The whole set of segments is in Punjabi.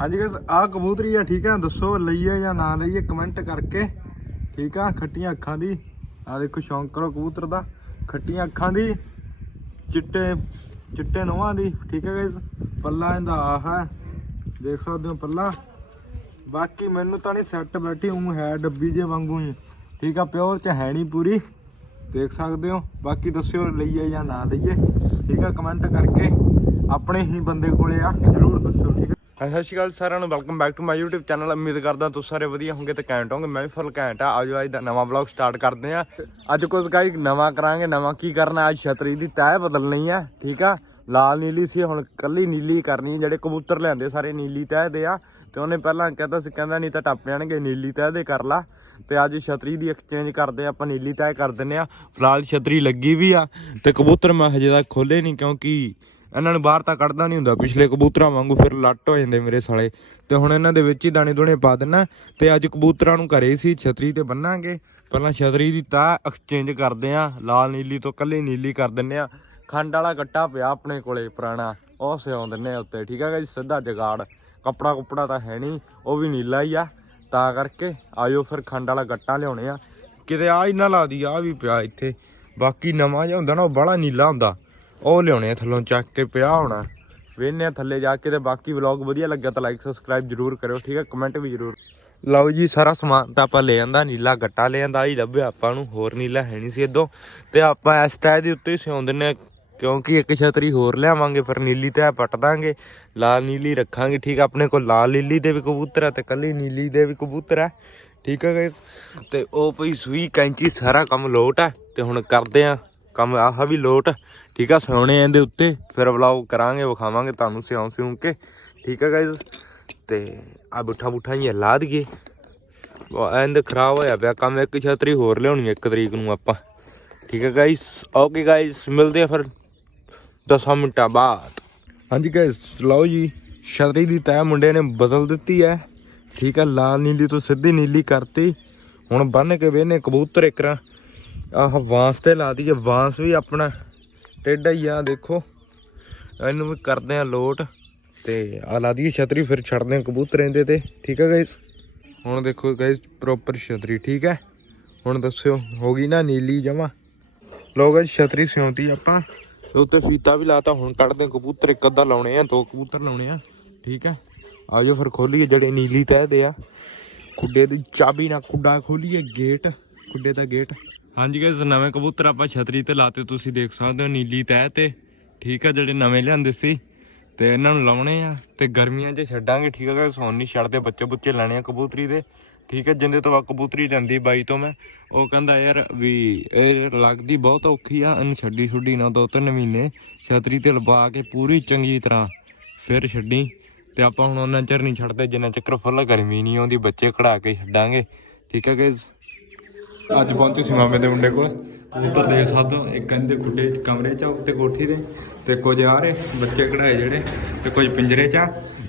ਹਾਂਜੀ ਗਾਇਸ ਆ ਕਬੂਤਰੀ ਆ, ਠੀਕ ਆ? ਦੱਸੋ, ਲਈਏ ਜਾਂ ਨਾ ਲਈਏ ਕਮੈਂਟ ਕਰਕੇ, ਠੀਕ ਆ? ਖੱਟੀਆਂ ਅੱਖਾਂ ਦੀ। ਆ ਦੇਖੋ, ਸ਼ੌਂਕ ਕਰੋ ਕਬੂਤਰ ਦਾ। ਖੱਟੀਆਂ ਅੱਖਾਂ ਦੀ, ਚਿੱਟੇ ਚਿੱਟੇ ਨੋਹਾਂ ਦੀ, ਠੀਕ ਹੈ ਗਾਇਸ ਪੱਲਾ ਇਹਦਾ ਆਹ ਹੈ। ਦੇਖ ਸਕਦੇ ਹੋ ਪੱਲਾ। ਬਾਕੀ ਮੈਨੂੰ ਤਾਂ ਨਹੀਂ ਸੈੱਟ ਬੈਠੀ ਹੂੰ ਹੈ ਡੱਬੀ ਜੇ ਵਾਂਗੂ ਹੀ। ਠੀਕ ਆ, ਪਿਓਰ ਚ ਹੈ ਨਹੀਂ ਪੂਰੀ। ਦੇਖ ਸਕਦੇ ਹੋ। ਬਾਕੀ ਦੱਸਿਓ, ਲਈਏ ਜਾਂ ਨਾ ਲਈਏ। ਠੀਕ ਆ ਕਮੈਂਟ ਕਰਕੇ। ਆਪਣੇ ਹੀ ਬੰਦੇ ਕੋਲੇ ਆ, ਜਰੂਰ ਦੱਸਿਓ, ਠੀਕ ਹੈ ਸਤਿ ਸ਼੍ਰੀ ਅਕਾਲ ਸਾਰਿਆਂ ਨੂੰ। Welcome back to my YouTube channel ਉਮੀਦ ਕਰਦਾ ਤੁਸੀਂ ਸਾਰੇ ਵਧੀਆ ਹੋਵੋਗੇ ਤੇ ਘੈਂਟ ਹੋਵੋਗੇ। ਮੈਂ ਵੀ ਫੁੱਲ ਘੈਂਟ ਆ। ਆਜੋ ਅੱਜ ਦਾ ਨਵਾਂ ਵਲੌਗ ਸਟਾਰਟ ਕਰਦੇ ਆ ਅੱਜ ਕੁਝ ਗਾਈ ਨਵਾਂ ਕਰਾਂਗੇ। ਨਵਾਂ ਕੀ ਕਰਨਾ? ਅੱਜ ਛਤਰੀ ਦੀ ਤੈਅ ਬਦਲਣੀ ਆ। ਠੀਕ ਆ? ਲਾਲ ਨੀਲੀ ਸੀ। ਹੁਣ ਕੱਲੀ ਨੀਲੀ ਕਰਨੀ ਜਿਹੜੇ ਕਬੂਤਰ ਲਿਆਂਦੇ ਸਾਰੇ ਨੀਲੀ ਤੈਅ ਦੇ ਆ। ਤੇ ਉਹਨੇ ਪਹਿਲਾਂ ਕਹਿੰਦਾ ਸੀ, ਕਹਿੰਦਾ ਨਹੀਂ ਤਾਂ ਟੱਪ ਜਾਣਗੇ। ਨੀਲੀ ਤੈਅ ਦੇ ਕਰ ਲਾ। ਤੇ ਅੱਜ ਛਤਰੀ ਦੀ ਐਕਸਚੇਂਜ ਕਰਦੇ ਆ ਆਪਾਂ ਨੀਲੀ ਤੈਅ ਕਰ ਦਿੰਨੇ ਆ ਫਿਲਹਾਲ ਛਤਰੀ ਲੱਗੀ ਵੀ ਆ। ਤੇ ਕਬੂਤਰ ਮੈਂ ਹਜੇ ਤੱਕ ਖੋਲੇ ਨਹੀਂ ਕਿਉਂਕਿ ਇਹਨਾਂ ਨੂੰ ਬਾਹਰ ਤਾਂ ਕੱਢਦਾ ਨਹੀਂ ਹੁੰਦਾ। ਪਿਛਲੇ ਕਬੂਤਰਾਂ ਵਾਂਗੂ ਫਿਰ ਲੱਟ ਹੋ ਜਾਂਦੇ ਮੇਰੇ ਸਾਲੇ। ਤੇ ਹੁਣ ਇਹਨਾਂ ਦੇ ਵਿੱਚ ਹੀ ਦਾਣੇ ਦੁਣੇ ਪਾ ਦੇਣਾ ਤੇ ਅੱਜ ਕਬੂਤਰਾਂ ਨੂੰ ਘਰੇ ਸੀ, ਛਤਰੀ ਤੇ ਬੰਨਾਂਗੇ। ਪਹਿਲਾਂ ਛਤਰੀ ਦੀ ਤਾਂ ਐਕਸਚੇਂਜ ਕਰਦੇ ਆ। ਲਾਲ ਨੀਲੀ ਤੋਂ ਕੱਲੀ ਨੀਲੀ ਕਰ ਦਿੰਨੇ ਆ। ਖੰਡ ਵਾਲਾ ਗੱਟਾ ਪਿਆ ਆਪਣੇ ਕੋਲੇ ਪੁਰਾਣਾ। ਉਹ ਸਿਉਂ ਦਿੰਨੇ ਆ ਉੱਤੇ। ਠੀਕ ਹੈਗਾ ਜੀ ਸਿੱਧਾ ਜਗਾੜ। ਕੱਪੜਾ ਕੁਪੜਾ ਤਾਂ ਹੈ ਨਹੀਂ। ਉਹ ਵੀ ਨੀਲਾ ਹੀ ਆ। ਤਾਂ ਕਰਕੇ ਆਇਓ ਫਿਰ ਖੰਡ ਵਾਲਾ ਗੱਟਾ ਲਿਆਉਣੇ ਆ। ਕਿਤੇ ਆ ਹੀ ਨਾ ਲਾ ਦੀ, ਆ ਵੀ ਪਿਆ ਇੱਥੇ। ਬਾਕੀ ਨਵਾਂ ਜਿਹਾ ਹੁੰਦਾ ਨਾ, ਉਹ ਬੜਾ ਨੀਲਾ ਹੁੰਦਾ। ਉਹ ਲਿਆਉਣੇ ਆ ਥੱਲੋਂ ਚੱਕ ਕੇ ਪਿਆ ਹੋਣਾ। ਵੇਖਨੇ ਆ ਥੱਲੇ ਜਾ ਕੇ ਤੇ ਬਾਕੀ ਵਲੌਗ ਵਧੀਆ ਲੱਗਿਆ ਤਾਂ ਲਾਈਕ ਸਬਸਕ੍ਰਾਈਬ ਜਰੂਰ ਕਰਿਓ, ਠੀਕ ਹੈ ਕਮੈਂਟ ਵੀ ਜਰੂਰ। ਲਓ ਜੀ, ਸਾਰਾ ਸਮਾਨ ਤਾਂ ਆਪਾਂ ਲੈ ਜਾਂਦਾ ਨੀਲਾ ਗੱਟਾ ਲੈ ਆਂਦਾ ਹੀ ਲੱਭਿਆ ਆਪਾਂ ਨੂੰ, ਹੋਰ ਨੀਲਾ ਹੈ ਨਹੀਂ ਸੀ ਇਦੋਂ ਤੇ ਆਪਾਂ ਇਸ ਟਾਇਰ ਦੇ ਉੱਤੇ ਹੀ ਸਿਉਂ ਦਿੰਨੇ ਆ, ਕਿਉਂਕਿ ਇੱਕ ਛਤਰੀ ਹੋਰ ਲਿਆਵਾਂਗੇ, ਫਿਰ ਨੀਲੀ ਤੇ ਪੱਟ ਦਾਂਗੇ। ਲਾਲ ਨੀਲੀ ਰੱਖਾਂਗੇ, ਠੀਕ ਆ? ਆਪਣੇ ਕੋਲ ਲਾਲ ਨੀਲੀ ਦੇ ਵੀ ਕਬੂਤਰ ਆ ਤੇ ਕੱਲੀ ਨੀਲੀ ਦੇ ਵੀ ਕਬੂਤਰ ਆ, ਠੀਕ ਹੈ ਗਾਇਸ? ਤੇ ਉਹ ਪਈ ਸੂਈ ਕੈਂਚੀ ਸਾਰਾ ਕੰਮ ਲੋਟ ਆ, ਤੇ ਹੁਣ ਕਰਦੇ ਆ ਕੰਮ ਆਹ ਵੀ ਲੋਟ। ਠੀਕ ਆ ਸੌਣੇ ਇਹਦੇ ਉੱਤੇ। ਫਿਰ ਵਲੌਗ ਕਰਾਂਗੇ, ਵਿਖਾਵਾਂਗੇ ਤੁਹਾਨੂੰ ਸਿਉਂ ਸਿਉਂ ਕੇ। ਠੀਕ ਆ ਗਾਇਸ ਤੇ ਆ ਬੁੱਠਾ ਬੁੱਠਾ ਹੀ ਲਾ ਦਈਏ। ਐਂਡ ਖਰਾਬ ਹੋਇਆ ਪਿਆ ਕੰਮ, ਇੱਕ ਛਤਰੀ ਹੋਰ ਲਿਆਉਣੀ ਹੈ ਇੱਕ ਤਰੀਕ ਨੂੰ ਆਪਾਂ। ਠੀਕ ਹੈ ਗਾਇਸ ਓਕੇ ਗਾਇਸ ਮਿਲਦੇ ਆ ਫਿਰ 10 ਮਿੰਟਾਂ ਬਾਅਦ। ਹਾਂਜੀ ਗਾਇਸ ਲਓ ਜੀ, ਛਤਰੀ ਦੀ ਤੈਅ ਮੁੰਡੇ ਨੇ ਬਦਲ ਦਿੱਤੀ ਹੈ। ਠੀਕ ਹੈ ਲਾਲ ਨੀਲੀ ਤੋਂ ਸਿੱਧੀ ਨੀਲੀ ਕਰਤੀ। ਹੁਣ ਬੰਨ ਕੇ ਵੇਨੇ ਕਬੂਤਰ ਇਕਰਾ ਆਹ ਵਾਂਸ ਤੇ ਲਾ ਦਈਏ, ਵਾਂਸ ਵੀ ਆਪਣਾ ਟੇਢਾ ਹੀ ਆ, ਦੇਖੋ। ਇਹਨੂੰ ਵੀ ਕਰਦੇ ਆ ਲੋਟ ਤੇ ਆ ਲਾ ਦਈਏ ਛਤਰੀ, ਫਿਰ ਛੱਡਦੇ ਆ ਕਬੂਤਰ ਇਹਦੇ ਤੇ, ਠੀਕ ਹੈ ਗਾਇਸ ਹੁਣ ਦੇਖੋ ਗਾਇਸ ਪ੍ਰੋਪਰ ਛਤਰੀ, ਠੀਕ ਹੈ? ਹੁਣ ਦੱਸਿਓ, ਹੋ ਗਈ ਨਾ ਨੀਲੀ ਜਮਾ? ਲੋਕ ਛਤਰੀ ਸਿਉਂਤੀ ਆਪਾਂ। ਤੇ ਉੱਤੇ ਫੀਤਾ ਵੀ ਲਾਤਾ, ਹੁਣ ਕੱਢਦੇ ਕਬੂਤਰ, ਇੱਕ ਅੱਧਾ ਲਾਉਣੇ ਆ, ਦੋ ਕਬੂਤਰ ਲਾਉਣੇ ਆ, ਠੀਕ ਹੈ? ਆਜੋ ਫਿਰ ਖੋਲੀਏ, ਜਿਹੜੇ ਨੀਲੀ ਤਹਿ ਦੇ ਆ। ਖੁੱਡੇ ਦੀ ਚਾਬੀ ਨਾਲ ਖੁੱਡਾ ਖੋਲੀਏ ਗੇਟ ਗੁੱਡੇ ਦਾ ਗੇਟ। ਹਾਂਜੀ ਗਾਇਸ ਨਵੇਂ ਕਬੂਤਰ ਆਪਾਂ ਛਤਰੀ ਤੇ ਲਾਤੇ, ਤੁਸੀਂ ਦੇਖ ਸਕਦੇ ਹੋ ਨੀਲੀ ਤਹਿ ਤੇ। ਠੀਕ ਆ, ਜਿਹੜੇ ਨਵੇਂ ਲਿਆਂਦੇ ਸੀ। ਤੇ ਇਹਨਾਂ ਨੂੰ ਲਾਉਣੇ ਆ ਤੇ ਗਰਮੀਆਂ 'ਚ ਛੱਡਾਂਗੇ, ਠੀਕ ਆ ਗਾਇਸ ਹੁਣ ਨਹੀਂ ਛੱਡਦੇ ਬੱਚੇ ਬੁੱਚੇ ਲੈਣੇ ਆ ਕਬੂਤਰੀ ਦੇ। ਠੀਕ ਹੈ ਜਿੰਦੇ ਤੋਂ ਵਾ ਕਬੂਤਰੀ ਲੈਂਦੀ ਬਾਈ ਤੋਂ ਮੈਂ। ਉਹ ਕਹਿੰਦਾ ਯਾਰ ਵੀ ਇਹ ਲੱਗਦੀ ਬਹੁਤ ਔਖੀ ਆ, ਇਹਨੂੰ ਛੱਡੀ ਛੁੱਡੀ ਨਾ ਦੋ ਤਿੰਨ ਮਹੀਨੇ। ਛਤਰੀ ਤੇ ਲਵਾ ਕੇ ਪੂਰੀ ਚੰਗੀ ਤਰ੍ਹਾਂ ਫਿਰ ਛੱਡੀ। ਤੇ ਆਪਾਂ ਹੁਣ ਉਹਨਾਂ ਚਿਰ ਨਹੀਂ ਛੱਡਦੇ, ਜਿੰਨਾ ਚੱਕਰ ਫੁੱਲ ਗਰਮੀ ਨਹੀਂ ਆਉਂਦੀ, ਬੱਚੇ ਖੜਾ ਕੇ ਛੱਡਾਂਗੇ। ਠੀਕ ਹੈ ਗਾਇਸ ਅੱਜ ਪਹੁੰਚੇ ਸੀ ਮਾਮੇ ਦੇ ਮੁੰਡੇ ਕੋਲ। ਕਬੂਤਰ ਦੇ ਸਕਦੇ ਹੋ ਇੱਕ ਕਹਿੰਦੇ ਖੁੱਡੇ ਚ ਕਮਰੇ ਚ ਆ, ਉੱਤੇ ਕੋਠੀ ਦੇ ਤੇ ਕੁਝ ਆ ਰਹੇ ਬੱਚੇ ਕਢਾਏ ਜਿਹੜੇ ਤੇ ਕੁਝ ਪਿੰਜਰੇ ਚ ਆ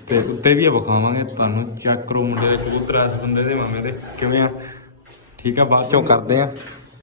ਤੇ ਉੱਤੇ ਵੀ ਆ ਵਿਖਾਵਾਂਗੇ ਤੁਹਾਨੂੰ। ਚੈੱਕ ਕਰੋ ਮੁੰਡੇ ਦੇ ਕਬੂਤਰ ਇਸ ਬੰਦੇ ਦੇ ਮਾਮੇ ਦੇ। ਕਿਵੇਂ ਆ? ਠੀਕ ਆ ਬਾਅਦ ਚੋਂ ਕਰਦੇ ਆ।